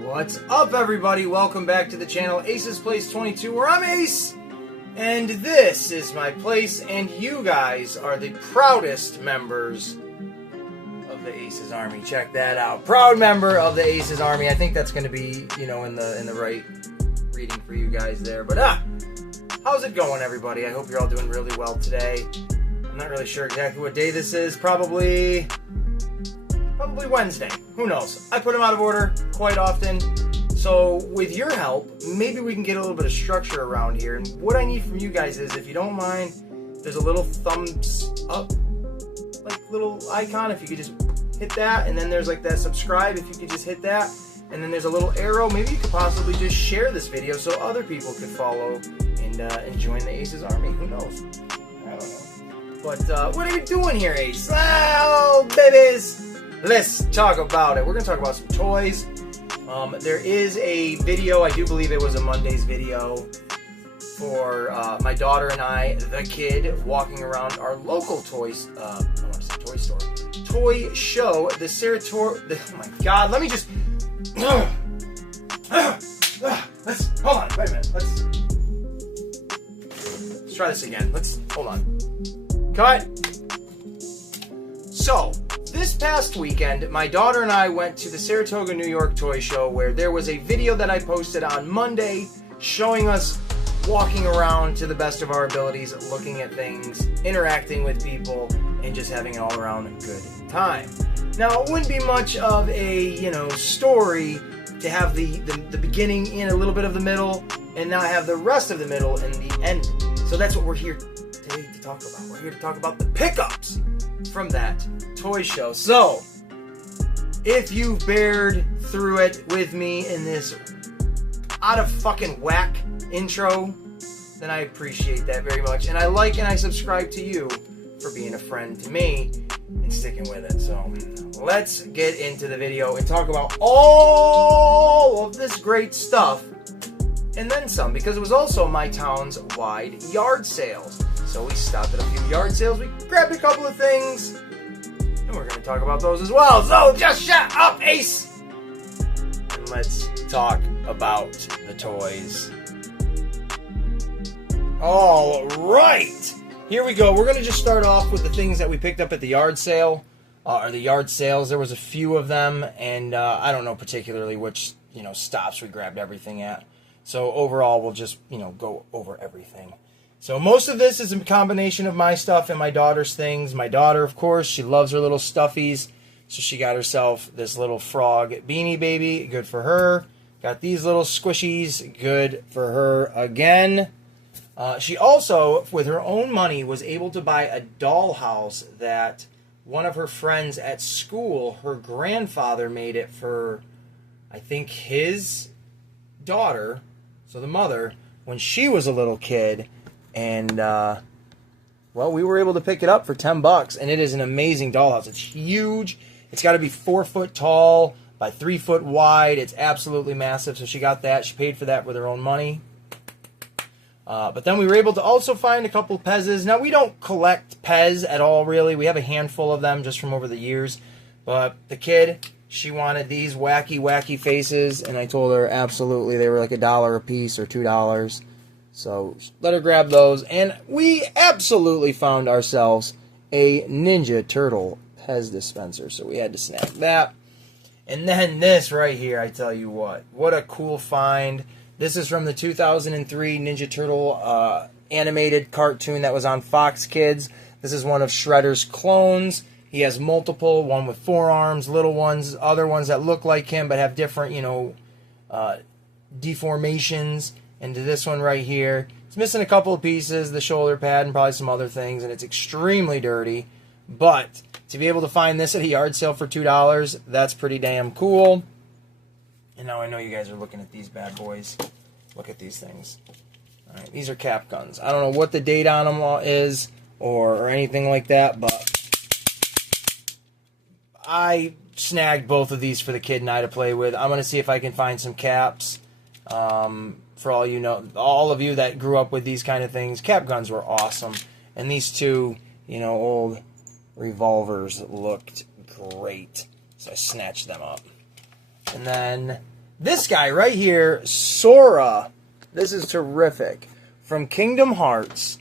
What's up, everybody? Welcome back to the channel Ace's Place 22, where I'm Ace, and this is my place, and you guys are the proudest members of the Aces Army. Check that out. Proud member of the Aces Army. I think that's going to be, in the right reading for you guys there. But how's it going, everybody? I hope you're all doing really well today. I'm not really sure exactly what day this is. Probably Wednesday. Who knows? I put them out of order quite often. So with your help, maybe we can get a little bit of structure around here. And what I need from you guys is, if you don't mind, there's a little thumbs up, like little icon. If you could just hit that, and then there's like that subscribe. If you could just hit that, and then there's a little arrow. Maybe you could possibly just share this video so other people could follow and join the Aces Army. Who knows? I don't know. But what are you doing here, Ace? Oh, babies! Let's talk about it. We're going to talk about some toys. There is a video, I do believe it was a Monday's video, for my daughter and I, the kid, walking around our local toy store, toy show, the Saratoga, oh my god, let me just, let's, hold on, wait a minute, let's try this again, hold on, cut. So, this past weekend, my daughter and I went to the Saratoga, New York toy show, where there was a video that I posted on Monday showing us walking around to the best of our abilities, looking at things, interacting with people, and just having an all-around good time. Now, it wouldn't be much of a, story to have the beginning in a little bit of the middle and not have the rest of the middle and the end. So that's what we're here today to talk about. We're here to talk about the pickups from that toy show. So, if you've bared through it with me in this out of fucking whack intro, then I appreciate that very much. And I like and I subscribe to you for being a friend to me and sticking with it. So, let's get into the video and talk about all of this great stuff and then some, because it was also my town's wide yard sales. So we stopped at a few yard sales, we grabbed a couple of things, and we're going to talk about those as well. So just shut up, Ace! And let's talk about the toys. Alright! Here we go. We're going to just start off with the things that we picked up at the yard sale, or the yard sales. There was a few of them, and I don't know particularly which, stops we grabbed everything at. So overall, we'll just, go over everything. So most of this is a combination of my stuff and my daughter's things. My daughter, of course, she loves her little stuffies. So she got herself this little frog beanie baby. Good for her. Got these little squishies. Good for her again. She also, with her own money, was able to buy a dollhouse that one of her friends at school, her grandfather made it for, I think, his daughter, so the mother, when she was a little kid. And, well, we were able to pick it up for $10, and it is an amazing dollhouse. It's huge. It's got to be 4 foot tall by 3 foot wide. It's absolutely massive, so she got that. She paid for that with her own money. But then we were able to also find a couple Pez's. Now, we don't collect Pez at all, really. We have a handful of them just from over the years. But the kid, she wanted these wacky faces, and I told her absolutely they were like $1 a piece or $2. So let her grab those, and we absolutely found ourselves a Ninja Turtle Pez dispenser, so we had to snag that. And then this right here, I tell you what a cool find. This is from the 2003 Ninja Turtle animated cartoon that was on Fox Kids. This is one of Shredder's clones. He has multiple, one with 4 arms, little ones, other ones that look like him but have different, deformations. And to this one right here, it's missing a couple of pieces, the shoulder pad and probably some other things, and it's extremely dirty. But to be able to find this at a yard sale for $2, that's pretty damn cool. And now I know you guys are looking at these bad boys. Look at these things. All right, these are cap guns. I don't know what the date on them is or anything like that, but I snagged both of these for the kid and I to play with. I'm going to see if I can find some caps. For all of you that grew up with these kind of things, cap guns were awesome. And these two, old revolvers looked great. So I snatched them up. And then This guy right here, Sora. This is terrific. From Kingdom Hearts,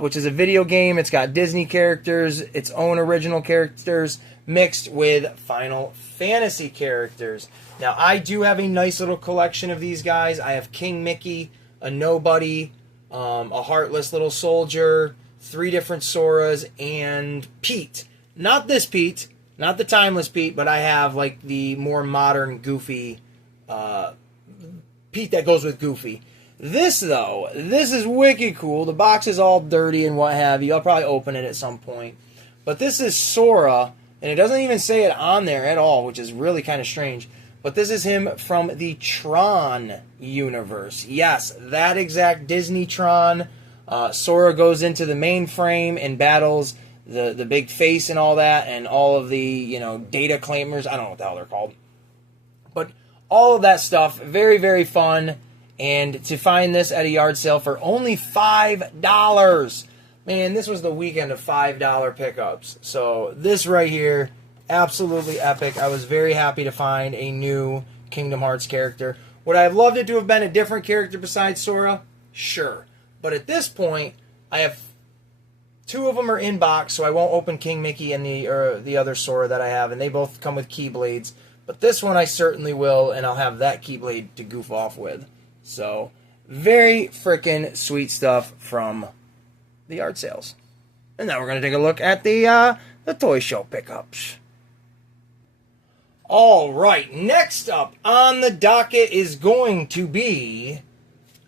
which is a video game. It's got Disney characters, its own original characters, mixed with Final Fantasy characters. Now, I do have a nice little collection of these guys. I have King Mickey, a nobody, a heartless little soldier, 3 different Soras, and Pete. Not this Pete, not the timeless Pete, but I have like the more modern, goofy Pete that goes with Goofy. This, though, this is wicked cool. The box is all dirty and what have you. I'll probably open it at some point. But this is Sora, and it doesn't even say it on there at all, which is really kind of strange. But this is him from the Tron universe. Yes, that exact Disney Tron. Sora goes into the mainframe and battles the big face and all that, and all of the, you know, data claimers. I don't know what the hell they're called. But all of that stuff, very, very fun. And to find this at a yard sale for only $5. Man, this was the weekend of $5 pickups. So this right here, absolutely epic. I was very happy to find a new Kingdom Hearts character. Would I have loved it to have been a different character besides Sora? Sure. But at this point, I have 2 of them are in box, so I won't open King Mickey and the other Sora that I have, and they both come with Keyblades. But this one I certainly will, and I'll have that Keyblade to goof off with. So, very freaking sweet stuff from the yard sales. And now we're going to take a look at the toy show pickups. All right, next up on the docket is going to be...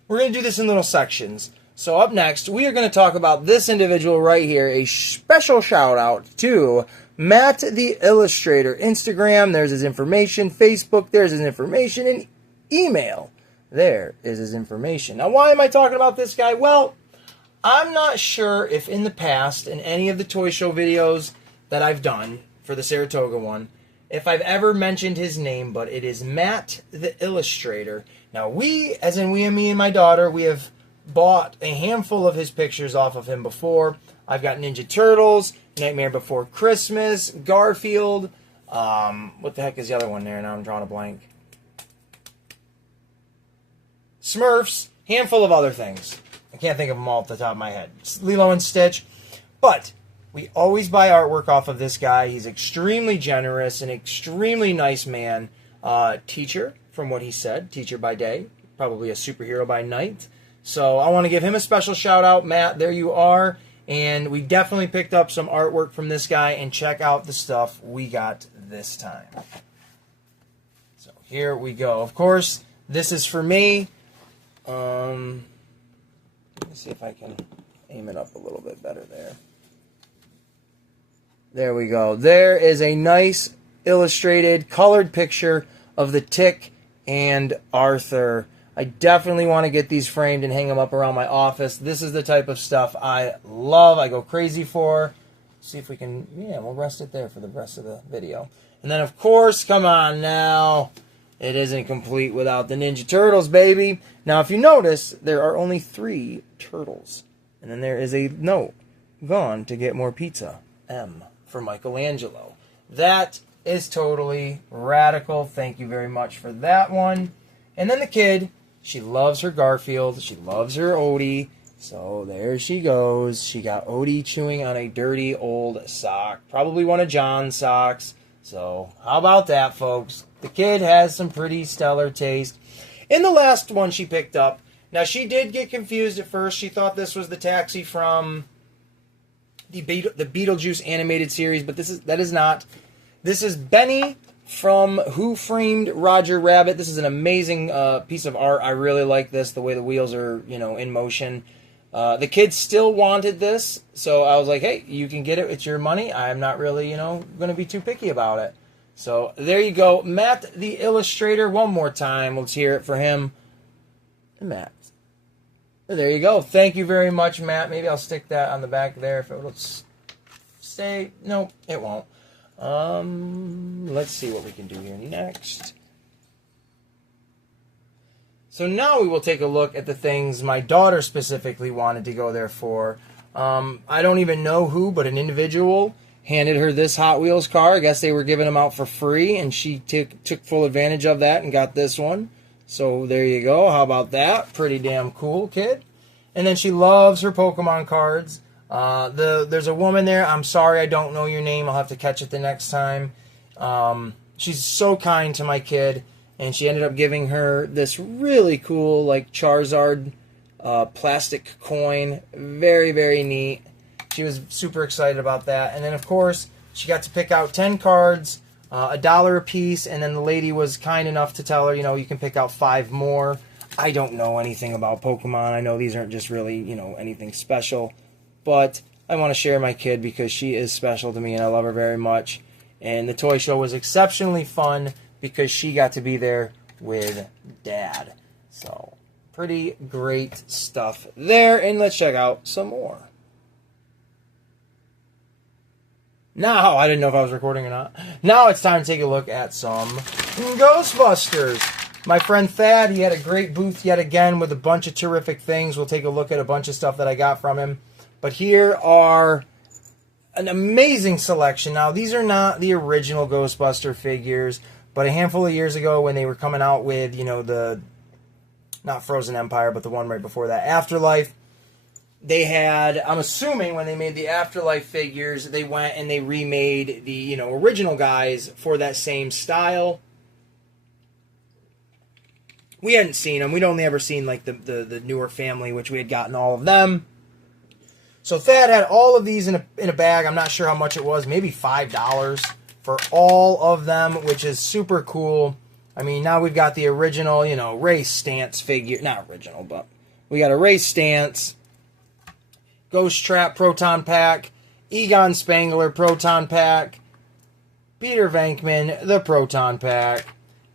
We're going to do this in little sections. So up next, we are going to talk about this individual right here. A special shout out to Matt the Illustrator. Instagram, there's his information. Facebook, there's his information. And email, there is his information. Now, why am I talking about this guy? Well, I'm not sure if in the past, in any of the toy show videos that I've done for the Saratoga one, if I've ever mentioned his name, but it is Matt the Illustrator. Now, we, as in we and me and my daughter, we have bought a handful of his pictures off of him before. I've got Ninja Turtles, Nightmare Before Christmas, Garfield, what the heck is the other one there? Now I'm drawing a blank. Smurfs, handful of other things. I can't think of them all off the top of my head. Lilo and Stitch. But we always buy artwork off of this guy. He's extremely generous, an extremely nice man. Teacher, from what he said. Teacher by day. Probably a superhero by night. So I want to give him a special shout out. Matt, there you are. And we definitely picked up some artwork from this guy. And check out the stuff we got this time. So here we go. Of course, this is for me. Let me see if I can aim it up a little bit better there. There we go. There is a nice illustrated, colored picture of the Tick and Arthur. I definitely want to get these framed and hang them up around my office. This is the type of stuff I love, I go crazy for. See if we can, yeah, we'll rest it there for the rest of the video. And then, of course, come on now. It isn't complete without the Ninja Turtles, baby. Now, if you notice, there are only 3 turtles. And then there is a note. Gone to get more pizza. M for Michelangelo. That is totally radical. Thank you very much for that one. And then the kid, she loves her Garfield. She loves her Odie. So there she goes. She got Odie chewing on a dirty old sock. Probably one of John's socks. So how about that, folks? The kid has some pretty stellar taste. In the last one she picked up, now she did get confused at first. She thought this was the taxi from the Beetlejuice animated series, but that is not. This is Benny from Who Framed Roger Rabbit. This is an amazing piece of art. I really like this, the way the wheels are, you know, in motion. The kids still wanted this, so I was like, hey, you can get it. It's your money. I'm not really, you know, going to be too picky about it. So there you go. Matt the Illustrator. One more time. Let's hear it for him. Matt. There you go. Thank you very much, Matt. Maybe I'll stick that on the back there if it will stay. Nope, it won't. Let's see what we can do here next. So now we will take a look at the things my daughter specifically wanted to go there for. I don't even know who, but an individual handed her this Hot Wheels car. I guess they were giving them out for free, and she took full advantage of that and got this one. So there you go. How about that? Pretty damn cool, kid. And then she loves her Pokemon cards. There's a woman there. I'm sorry I don't know your name. I'll have to catch it the next time. She's so kind to my kid, and she ended up giving her this really cool, like, Charizard plastic coin. Very, very neat. She was super excited about that. And then, of course, she got to pick out 10 cards, $1 a piece, and then the lady was kind enough to tell her, you know, you can pick out 5 more. I don't know anything about Pokemon. I know these aren't just really, you know, anything special. But I want to share my kid because she is special to me and I love her very much. And the toy show was exceptionally fun because she got to be there with Dad. So, pretty great stuff there. And let's check out some more. Now, I didn't know if I was recording or not. Now it's time to take a look at some Ghostbusters. My friend Thad, he had a great booth yet again with a bunch of terrific things. We'll take a look at a bunch of stuff that I got from him. But here are an amazing selection. Now, these are not the original Ghostbuster figures, but a handful of years ago when they were coming out with, you know, the, not Frozen Empire, but the one right before that, Afterlife, they had, I'm assuming when they made the Afterlife figures, they went and they remade the, you know, original guys for that same style. We hadn't seen them. We'd only ever seen, like, the newer family, which we had gotten all of them. So Thad had all of these in a bag. I'm not sure how much it was. Maybe $5 for all of them, which is super cool. I mean, now we've got the original, you know, Ray Stantz figure. Not original, but we got a Ray Stantz, Ghost Trap Proton Pack, Egon Spangler Proton Pack, Peter Venkman, the Proton Pack,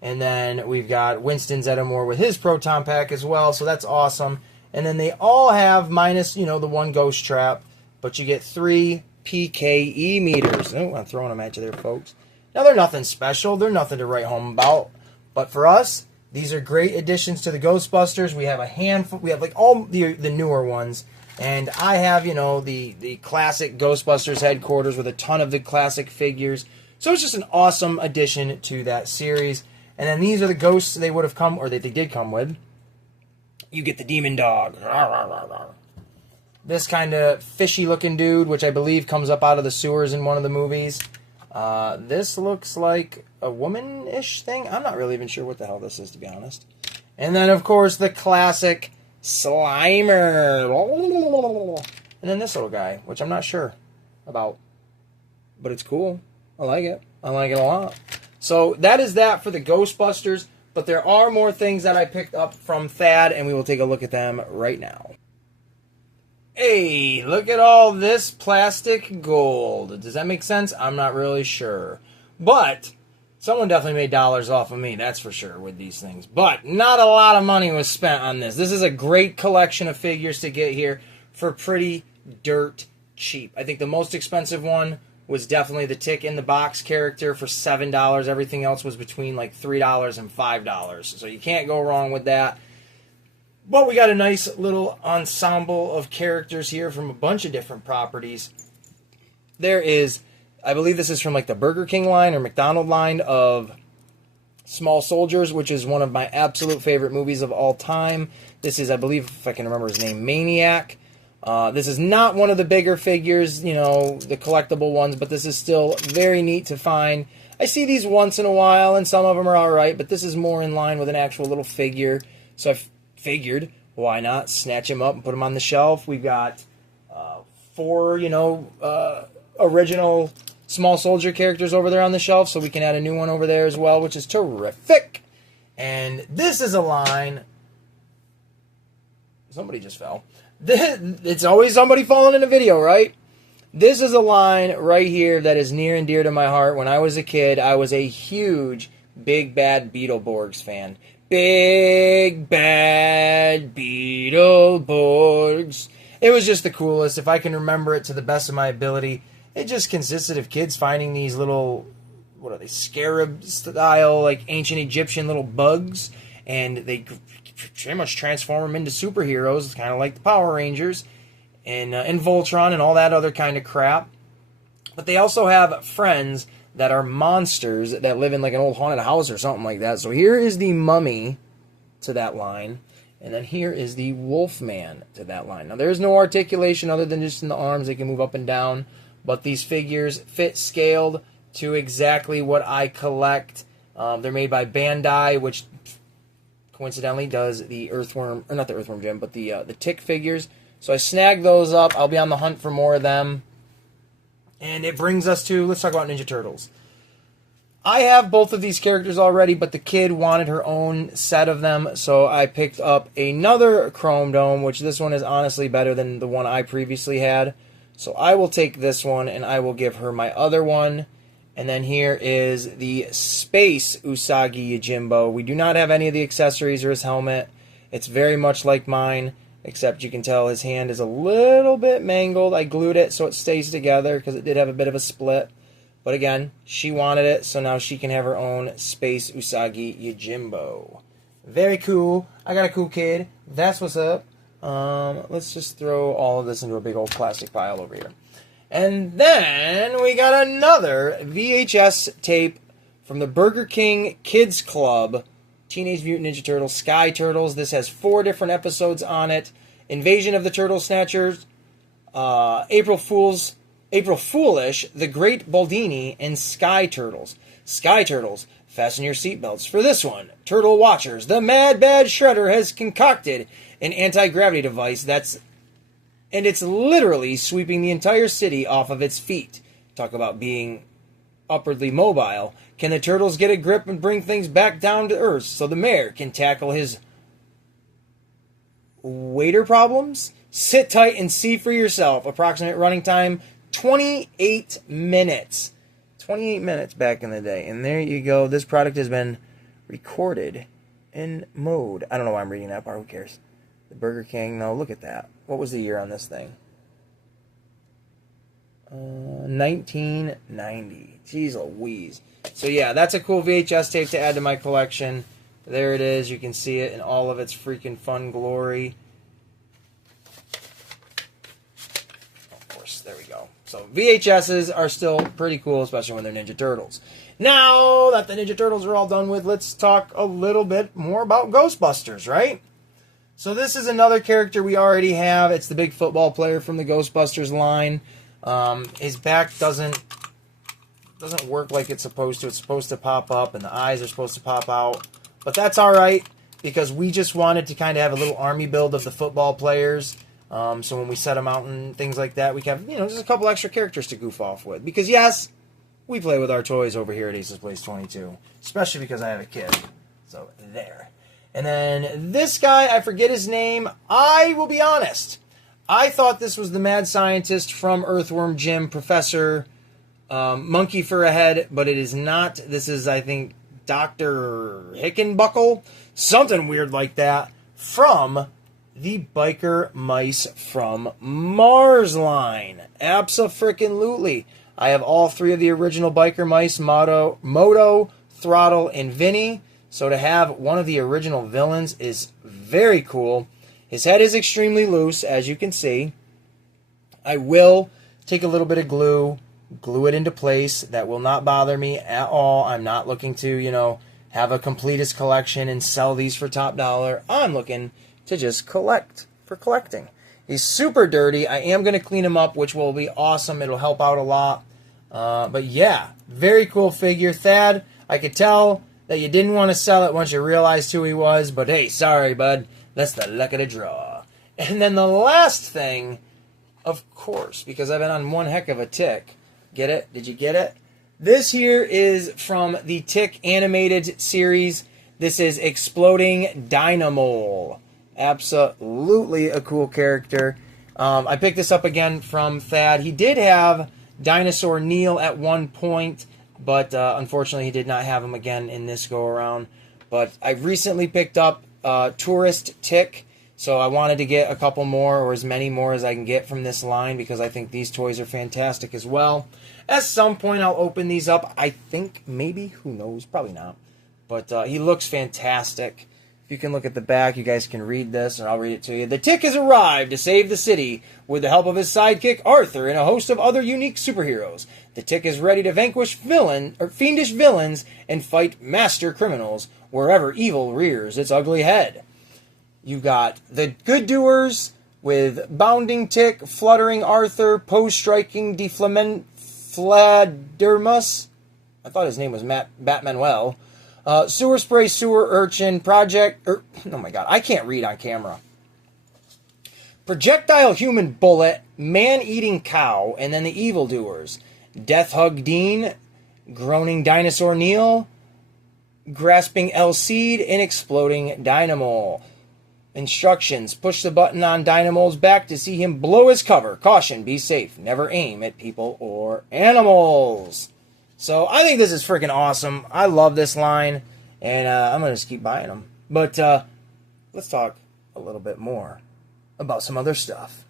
and then we've got Winston Zeddemore with his Proton Pack as well, so that's awesome. And then they all have minus, you know, the one Ghost Trap, but you get 3 PKE meters. Oh, I'm throwing them at you there, folks. Now, they're nothing special. They're nothing to write home about. But for us, these are great additions to the Ghostbusters. We have a handful. We have, like, all the newer ones. And I have, you know, the classic Ghostbusters headquarters with a ton of the classic figures. So it's just an awesome addition to that series. And then these are the ghosts they would have come, or that they did come with. You get the demon dog. This kind of fishy-looking dude, which I believe comes up out of the sewers in one of the movies. This looks like a woman-ish thing. I'm not really even sure what the hell this is, to be honest. And then, of course, the classic Slimer. And then this little guy, which I'm not sure about. But it's cool. I like it. I like it a lot. So that is that for the Ghostbusters. But there are more things that I picked up from Thad, and we will take a look at them right now. Hey, look at all this plastic gold. Does that make sense? I'm not really sure. But someone definitely made dollars off of me, that's for sure, with these things. But not a lot of money was spent on this. This is a great collection of figures to get here for pretty dirt cheap. I think the most expensive one was definitely the Tick in the Box character for $7. Everything else was between like $3 and $5. So you can't go wrong with that. But we got a nice little ensemble of characters here from a bunch of different properties. There is, I believe this is from like the Burger King line or McDonald's line of Small Soldiers, which is one of my absolute favorite movies of all time. This is, I believe, if I can remember his name, Maniac. This is not one of the bigger figures, you know, the collectible ones, but this is still very neat to find. I see these once in a while, and some of them are alright, but this is more in line with an actual little figure. So I figured, why not snatch him up and put him on the shelf. We've got 4, you know, original Small Soldier characters over there on the shelf, so we can add a new one over there as well, which is terrific. And this is a line... Somebody just fell. It's always somebody falling in a video, right? This is a line right here that is near and dear to my heart. When I was a kid, I was a huge Big Bad Beetleborgs fan. Big Bad Beetleborgs. It was just the coolest. If I can remember it to the best of my ability, it just consisted of kids finding these little, what are they, scarab-style, like ancient Egyptian little bugs, and they pretty much transform them into superheroes, kind of like the Power Rangers, and Voltron and all that other kind of crap. But they also have friends that are monsters that live in like an old haunted house or something like that. So here is the mummy to that line. And then here is the Wolfman to that line. Now, there's no articulation other than just in the arms. They can move up and down. But these figures fit scaled to exactly what I collect. They're made by Bandai, which coincidentally does the Earthworm, or not the Earthworm Jim, but the Tick figures. So I snagged those up. I'll be on the hunt for more of them. And it brings us to, let's talk about Ninja Turtles. I have both of these characters already, but the kid wanted her own set of them, so I picked up another Chrome Dome, which this one is honestly better than the one I previously had. So I will take this one, and I will give her my other one. And then here is the Space Usagi Yojimbo. We do not have any of the accessories or his helmet. It's very much like mine, except you can tell his hand is a little bit mangled. I glued it so it stays together, because it did have a bit of a split. But again, she wanted it, so now she can have her own Space Usagi Yojimbo. Very cool. I got a cool kid. That's what's up. Let's just throw all of this into a big old plastic pile over here. And then we got another VHS tape from the Burger King Kids Club, Teenage Mutant Ninja Turtles, Sky Turtles. This has 4 different episodes on it. Invasion of the Turtle Snatchers, April Foolish, The Great Baldini, and Sky Turtles. Sky Turtles, fasten your seatbelts for this one. Turtle Watchers, the Mad Bad Shredder has concocted an anti-gravity device and it's literally sweeping the entire city off of its feet. Talk about being upwardly mobile. Can the Turtles get a grip and bring things back down to earth so the mayor can tackle his waiter problems? Sit tight and see for yourself. Approximate running time, 28 minutes. 28 minutes back in the day. And there you go. This product has been recorded in mode. I don't know why I'm reading that part. Who cares? The Burger King. No, look at that. What was the year on this thing? 1990. Jeez Louise. So yeah, that's a cool VHS tape to add to my collection. There it is. You can see it in all of its freaking fun glory. Of course, there we go. So VHSs are still pretty cool, especially when they're Ninja Turtles. Now that the Ninja Turtles are all done with, let's talk a little bit more about Ghostbusters, right? So this is another character we already have. It's the big football player from the Ghostbusters line. His back doesn't work like it's supposed to. It's supposed to pop up, and the eyes are supposed to pop out. But that's all right, because we just wanted to kind of have a little army build of the football players. So when we set them out and things like that, we have, just a couple extra characters to goof off with. Because yes, we play with our toys over here at Aces Place 22, especially because I have a kid. So there. And then this guy, I forget his name. I will be honest. I thought this was the mad scientist from Earthworm Jim, Professor Monkey for a Head, but it is not. This is, I think, Dr. Hickenbuckle, something weird like that, from the Biker Mice from Mars line. Abso-frickin-lutely. I have all 3 of the original Biker Mice, Moto, Throttle, and Vinny. So to have one of the original villains is very cool. His head is extremely loose, as you can see. I will take a little bit of glue it into place. That will not bother me at all. I'm not looking to, have a completist collection and sell these for top dollar. I'm looking to just collect for collecting. He's super dirty. I am going to clean him up, which will be awesome. It'll help out a lot. But yeah, very cool figure. Thad, I could tell that you didn't want to sell it once you realized who he was, but hey, sorry, bud. That's the luck of the draw. And then the last thing, of course, because I've been on one heck of a tick. Get it? Did you get it? This here is from the Tick animated series. This is Exploding Dynamole. Absolutely a cool character. I picked this up again from Thad. He did have Dinosaur Neil at one point, but unfortunately he did not have him again in this go-around. But I recently picked up Tourist Tick, so I wanted to get a couple more, or as many more as I can get from this line, because I think these toys are fantastic as well. At some point I'll open these up. I think maybe, who knows, probably not. But he looks fantastic. If you can look at the back, you guys can read this, and I'll read it to you. The Tick has arrived to save the city with the help of his sidekick Arthur and a host of other unique superheroes. The Tick is ready to vanquish fiendish villains and fight master criminals wherever evil rears its ugly head. You've got the Good Doers with Bounding Tick, Fluttering Arthur, Pose-Striking Defladermus. I thought his name was Batmanuel. Sewer Spray Sewer Urchin, oh my god, I can't read on camera. Projectile Human Bullet, Man-Eating Cow, and then the Evildoers. Death Hug Dean, Groaning Dinosaur Neil, Grasping El Cid, and Exploding Dynamo. Instructions: push the button on Dynamo's back to see him blow his cover. Caution, be safe. Never aim at people or animals. So I think this is freaking awesome. I love this line, and I'm going to just keep buying them. But let's talk a little bit more about some other stuff.